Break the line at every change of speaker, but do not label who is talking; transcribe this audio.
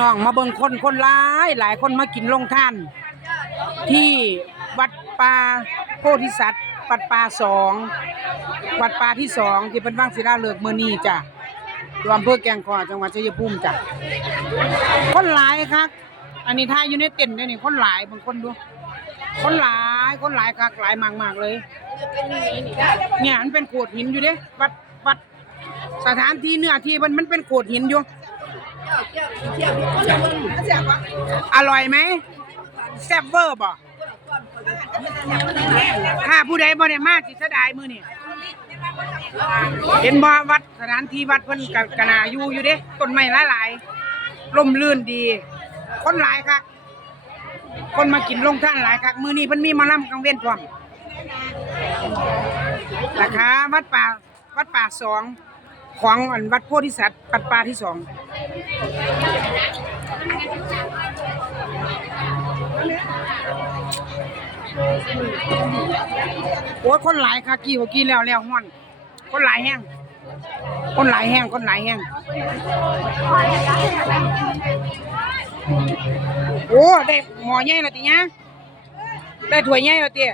น้องมาเบิ่งคนคนหลายหลายคนมากินลงท่าน ที่วัดป่าโพธิสัตว์วัดป่าสองวัดป่าที่สองที่เป็นวังศิลาฤกษ์มื้อนี้จ้ะอยู่อำเภอแกลงคอจังหวัดชัยภูมิจ้ะคนหลายครับอันนี้ท่ายอยู่ในเต็นท์เด้นี่คนหลายบางคนดู คนหลายคนหลายคักหลายมากๆเลยเนี่ยมันเป็นโขดหินอยู่เด้วัดวัดสถานที่เนื้อที่มันมันเป็นโขดหินอยู่ อร่อยไหมแซ่บเวอร์บ่ถ้าผู้ใดบ่ได้มาสิเสียดายมื้อนี่เห็นบ่วัดสถานที่วัดเพิ่นกะกนาอยู่อยู่เด้ต้นไม้หลายๆร่มรื่นดี คนหลายคักคนมากินลงท่านหลายคักมื้อนี้เพิ่นมีมาล่ำกลางเว้นพร้อมนะคะวัดป่าวัดป่าสอง ของอันวัดโพธิสัตว์วัดป่าที่สองโอ้ยคนหลายค่ะกี่กว่ากี่แล้วแล้วฮ้อน คนหลายแห้งคนหลายแห้งคนหลายแห้งโอ้ได้หมอใหญ่และติเนี้ยได้ถ้วยใหญ่และติ